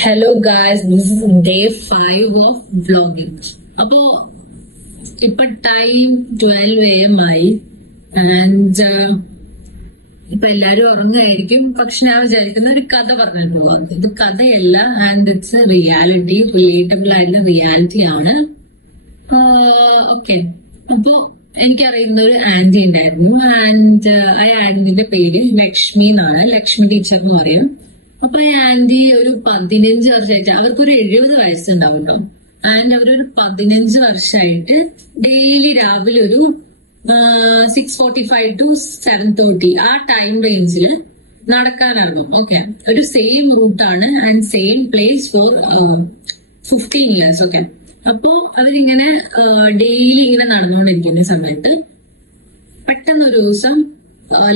Hello guys, this is day 5 of vlogging. അപ്പോ ഇപ്പൊ time 12 AM ആയി ആൻഡ് ഇപ്പൊ എല്ലാരും ഉറങ്ങുമായിരിക്കും. പക്ഷെ ഞാൻ വിചാരിക്കുന്ന ഒരു കഥ പറഞ്ഞിട്ട് പോവാം. ഇത് കഥയല്ല, ആൻഡ് ഇറ്റ്സ് റിയാലിറ്റി, റിലേറ്റബിൾ ആയിട്ടുള്ള റിയാലിറ്റി ആണ്. ഓക്കെ, അപ്പോ എനിക്കറിയുന്ന ഒരു ആന്റി ഉണ്ടായിരുന്നു. ആൻഡ് ആ ആന്റിന്റെ പേര് ലക്ഷ്മി എന്നാണ്. ലക്ഷ്മി ടീച്ചർ എന്ന് പറയും. അപ്പൊ ഈ ആന്റി ഒരു 15 വർഷമായിട്ട്, അവർക്കൊരു 70 വയസ്സുണ്ടാവുമല്ലോ. ആൻഡ് അവരൊരു 15 വർഷമായിട്ട് ഡെയിലി രാവിലെ ഒരു 6:45 to 7:30 ആ ടൈം റേഞ്ചിൽ നടക്കാനിറങ്ങും. ഓക്കെ, ഒരു സെയിം റൂട്ടാണ് and same place for 15 years. Okay, അപ്പോ അവരിങ്ങനെ ഡെയിലി ഇങ്ങനെ നടന്നുകൊണ്ടിരിക്കുന്ന സമയത്ത് പെട്ടെന്ന് ഒരു ദിവസം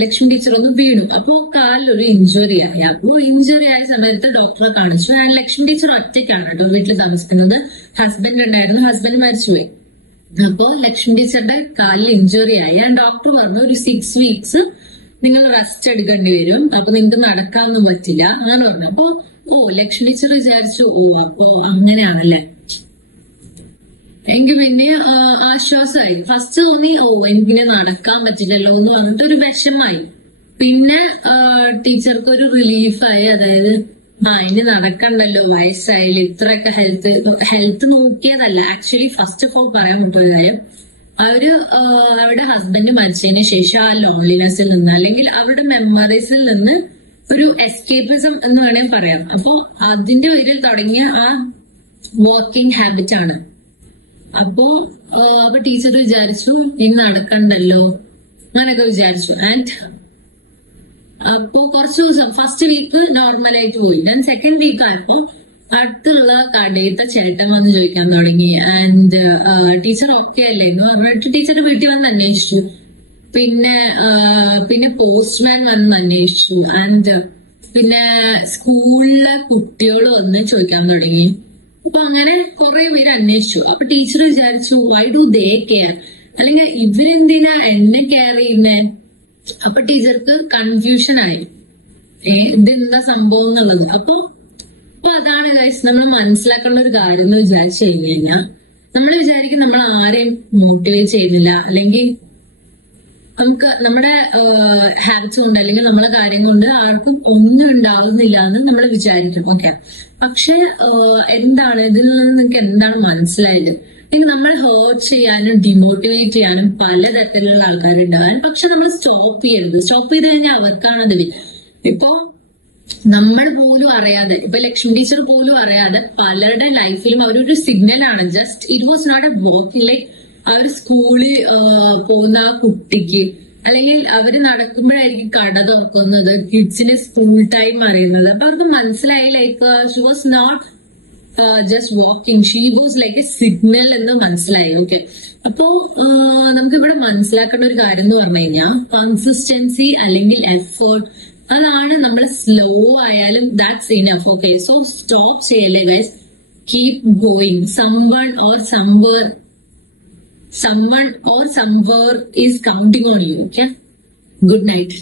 ലക്ഷ്മി ടീച്ചർ ഒന്ന് വീണു. അപ്പോ കാലിലൊരു ഇഞ്ചുറി ആയി. അപ്പോ ഇഞ്ചുറി ആയ സമയത്ത് ഡോക്ടറെ കാണിച്ചു. ആൻഡ് ലക്ഷ്മി ടീച്ചർ ഒറ്റയ്ക്കാണ് കേട്ടോ വീട്ടിൽ താമസിക്കുന്നത്. ഹസ്ബൻഡ് ഉണ്ടായിരുന്നു, ഹസ്ബൻഡ് മരിച്ചുപോയി. അപ്പോ ലക്ഷ്മി ടീച്ചറുടെ കാലിൽ ഇഞ്ചുറി ആയി. ആൻഡ് ഡോക്ടർ പറഞ്ഞു ഒരു 6 weeks നിങ്ങൾ റെസ്റ്റ് എടുക്കേണ്ടി വരും, അപ്പൊ നിങ്ങൾക്ക് നടക്കാനൊന്നും പറ്റില്ല അങ്ങനെ പറഞ്ഞു. അപ്പൊ ലക്ഷ്മി ടീച്ചർ വിചാരിച്ചു അപ്പോ അങ്ങനെയാണല്ലേ, എനിക്ക് പിന്നെ ആശ്വാസമായി. ഫസ്റ്റ് തോന്നി എനിക്കിനെ നടക്കാൻ പറ്റില്ലല്ലോ എന്ന് പറഞ്ഞിട്ട് ഒരു വിഷമായി. പിന്നെ ടീച്ചർക്ക് ഒരു റിലീഫായി. അതായത് ഇനി നടക്കണ്ടല്ലോ, വയസ്സായാലും ഇത്രയൊക്കെ ഹെൽത്ത് നോക്കിയതല്ല. ആക്ച്വലി ഫസ്റ്റ് ഓഫ് ഓൾ പറയാൻ പറ്റിയ കാര്യം, അവരുടെ ഹസ്ബൻഡ് മരിച്ചതിന് ശേഷം ആ ലോൺലിനെസ്സിൽ നിന്ന് അല്ലെങ്കിൽ അവരുടെ മെമ്മറീസിൽ നിന്ന് ഒരു എസ്കേപ്പിസം എന്ന് വേണമെങ്കിൽ പറയാം. അപ്പൊ അതിന്റെ പേരിൽ തുടങ്ങിയ ആ വാക്കിംഗ് ഹാബിറ്റ് ആണ്. അപ്പോ ടീച്ചർ വിചാരിച്ചു ഇനി നടക്കണ്ടല്ലോ അങ്ങനെയൊക്കെ വിചാരിച്ചു. ആൻഡ് അപ്പോ കുറച്ചു ദിവസം ഫസ്റ്റ് വീക്ക് നോർമലായിട്ട് പോയി. ഞാൻ സെക്കൻഡ് വീക്ക് ആയപ്പോ അടുത്തുള്ള കടയത്തെ ചേട്ടൻ വന്ന് ചോദിക്കാൻ തുടങ്ങി. ആൻഡ് ടീച്ചർ ഓക്കെ അല്ലേ എന്ന് പറഞ്ഞിട്ട് ടീച്ചർ വീട്ടിൽ വന്ന് അന്വേഷിച്ചു. പിന്നെ പോസ്റ്റ്മാൻ വന്ന് അന്വേഷിച്ചു. ആൻഡ് പിന്നെ സ്കൂളിലെ കുട്ടികൾ വന്ന് ചോദിക്കാൻ തുടങ്ങി. അപ്പൊ അങ്ങനെ കുറെ പേര് അന്വേഷിച്ചു. അപ്പൊ ടീച്ചർ വിചാരിച്ചു വൈ ഡു ദേ കെയർ, അല്ലെങ്കിൽ ഇവരെന്തിനാ എന്നെ കെയർ ചെയ്യുന്നേ. അപ്പൊ ടീച്ചർക്ക് കൺഫ്യൂഷൻ ആയി, ഇതെന്താ സംഭവം എന്നുള്ളത്. അപ്പൊ അതാണ് ഗൈസ് നമ്മൾ മനസ്സിലാക്കേണ്ട ഒരു കാര്യം എന്ന് വിചാരിച്ചു കഴിഞ്ഞാൽ, നമ്മൾ വിചാരിക്കും നമ്മൾ ആരെയും മോട്ടിവേറ്റ് ചെയ്യുന്നില്ല, അല്ലെങ്കിൽ നമുക്ക് നമ്മുടെ ഹാബിറ്റ്സ് കൊണ്ട് അല്ലെങ്കിൽ നമ്മളെ കാര്യം കൊണ്ട് ആർക്കും ഒന്നും ഉണ്ടാകുന്നില്ല എന്ന് നമ്മൾ വിചാരിക്കും. ഓക്കെ, പക്ഷെ എന്താണ് ഇതിൽ നിന്ന് നിങ്ങൾക്ക് എന്താണ് മനസ്സിലായത്? നമ്മൾ ഹേർട്ട് ചെയ്യാനും ഡിമോട്ടിവേറ്റ് ചെയ്യാനും പലതരത്തിലുള്ള ആൾക്കാരുണ്ടാകാൻ, പക്ഷെ നമ്മൾ സ്റ്റോപ്പ് ചെയ്യരുത്. സ്റ്റോപ്പ് ചെയ്ത് കഴിഞ്ഞാൽ അവർക്കാണത്. ഇപ്പൊ നമ്മൾ പോലും അറിയാതെ, ഇപ്പൊ ലക്ഷ്മി ടീച്ചർ പോലും അറിയാതെ പലരുടെ ലൈഫിലും അവരൊരു സിഗ്നൽ ആണ്. Just it was not a walking, like അവർ സ്കൂളിൽ പോകുന്ന ആ കുട്ടിക്ക്, അല്ലെങ്കിൽ അവര് നടക്കുമ്പോഴായിരിക്കും കട തുറക്കുന്നത്, കിഡ്സിന് സ്കൂൾ ടൈം അറിയുന്നത്. അപ്പൊ അവർക്ക് മനസ്സിലായി like she was not just walking, she was like a signal എന്ന് മനസ്സിലായി. ഓക്കെ, അപ്പോ നമുക്ക് ഇവിടെ മനസ്സിലാക്കേണ്ട ഒരു കാര്യം എന്ന് പറഞ്ഞു കഴിഞ്ഞാൽ കൺസിസ്റ്റൻസി അല്ലെങ്കിൽ എഫേർട്ട്, അതാണ്. നമ്മൾ സ്ലോ ആയാലും that's enough. Okay, so stop ചെയ്യല്ലേ guys, keep going. someone or somewhere is counting on you. Okay, good night.